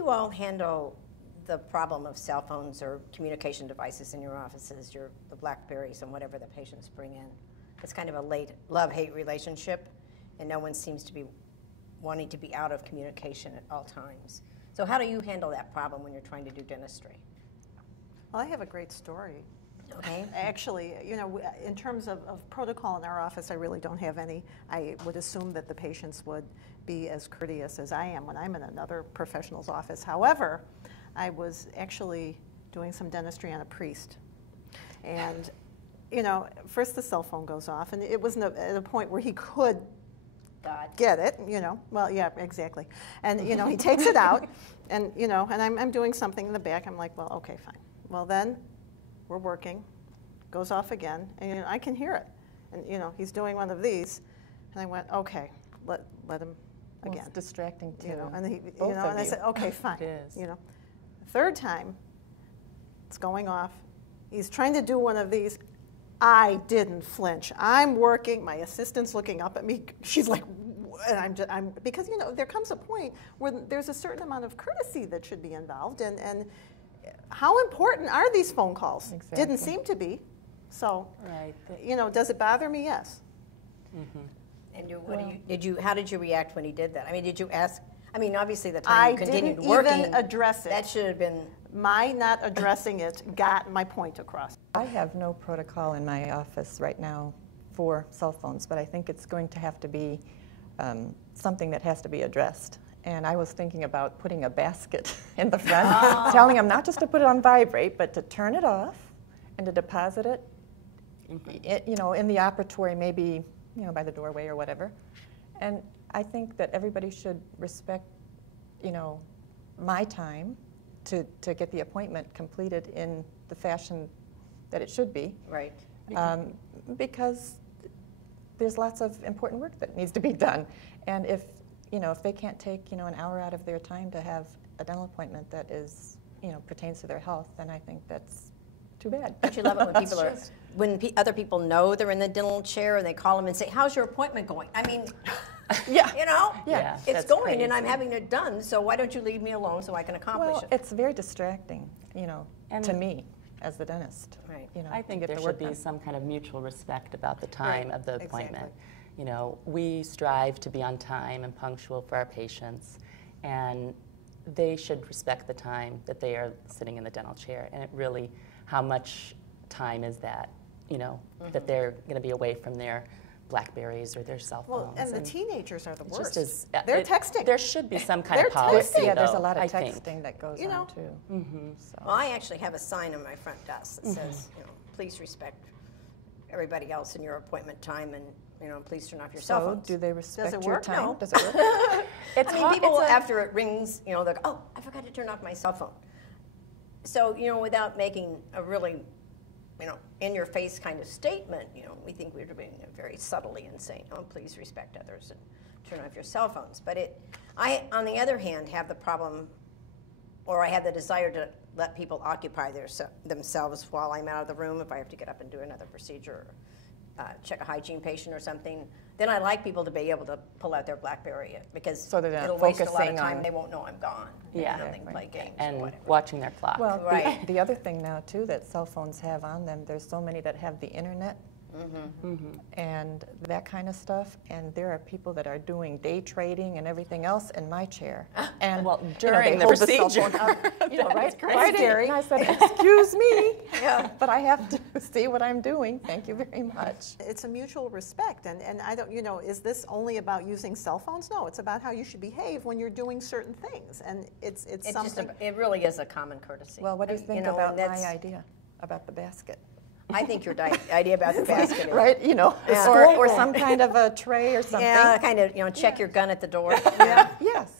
you all handle the problem of cell phones or communication devices in your offices, the BlackBerries and whatever the patients bring in? It's kind of a late love-hate relationship, and no one seems to be wanting to be out of communication at all times. So how do you handle that problem when you're trying to do dentistry? Well, I have a great story. Okay. Actually, you know, in terms of protocol in our office, I really don't have any. I would assume that the patients would be as courteous as I am when I'm in another professional's office. However, I was actually doing some dentistry on a priest. And, you know, first the cell phone goes off, and it was at a point where he could get it, you know. Well, yeah, exactly. And, you know, he takes it out, and, you know, and I'm doing something in the back. I'm like, well, okay, fine. Well, then we're working, goes off again, and, you know, I can hear it. And, you know, he's doing one of these, and I went, okay, let him again. Well, it's distracting too. You know, and he, Both you know, of and I said, okay, fine. It is. You know, third time, it's going off. He's trying to do one of these. I didn't flinch. I'm working. My assistant's looking up at me. She's like, and I'm because, you know, there comes a point where there's a certain amount of courtesy that should be involved, and how important are these phone calls? Exactly. Didn't seem to be. So, right. You know, does it bother me? Yes. Mm-hmm. And how did you react when he did that? I mean, did you ask? I mean, obviously the time you continued working. I didn't even address it. That should have been. My not addressing it got my point across. I have no protocol in my office right now for cell phones, but I think it's going to have to be something that has to be addressed. And I was thinking about putting a basket in the front, telling them not just to put it on vibrate, but to turn it off and to deposit it, you know, in the operatory, maybe, you know, by the doorway or whatever. And I think that everybody should respect, you know, my time to get the appointment completed in the fashion that it should be. Right. Because there's lots of important work that needs to be done. And if, you know, if they can't take, you know, an hour out of their time to have a dental appointment that is, you know, pertains to their health, then I think that's too bad. Don't you love it when people other people know they're in the dental chair and they call them and say, "How's your appointment going?" I mean, yeah, you know, yeah, it's going crazy. And I'm having it done. So why don't you leave me alone so I can accomplish it? It's very distracting, you know, to me as the dentist. Right. You know, I think there should be some kind of mutual respect about the time of the appointment. Exactly. You know, we strive to be on time and punctual for our patients, and they should respect the time that they are sitting in the dental chair. And it really, how much time is that, you know, that they're going to be away from their BlackBerries or their cell phones. Well, and the teenagers are the worst. They're texting. There should be some kind of policy, Yeah, there's a though, lot of I texting think. that goes You know. on, too. So. Well, I actually have a sign on my front desk that says, you know, please respect everybody else in your appointment time, and, you know, please turn off your cell phones. Do they respect it your work? time? No. Does it work? I mean, people, after it rings, you know, they're, oh, I forgot to turn off my cell phone. So, you know, without making a really, you know, in-your-face kind of statement, you know, we think we're doing it very subtly and saying, oh, please respect others and turn off your cell phones. But I, on the other hand, have the problem, or I have the desire to let people occupy themselves while I'm out of the room. If I have to get up and do another procedure, or check a hygiene patient or something, then I like people to be able to pull out their BlackBerry because So they're it'll waste a lot of focusing time. on- They won't know I'm gone. Yeah. And they can play games or And whatever. watching their clock. Well, Right. the other thing now, too, that cell phones have on them, there's so many that have the internet and that kind of stuff, and there are people that are doing day trading and everything else in my chair. And Well, you know, during they the hold the cell procedure. phone up, you know, right crazy. there. And I said, excuse me, but I have to see what I'm doing. Thank you very much. It's a mutual respect, and I don't, you know, is this only about using cell phones? No, it's about how you should behave when you're doing certain things, and it's something. It really is a common courtesy. Well, what do you think know, about and my idea about the basket? I think your idea about the basket is Right, you know, Yeah. or some kind of a tray or something. Yeah, kind of, you know, check your gun at the door. Yes.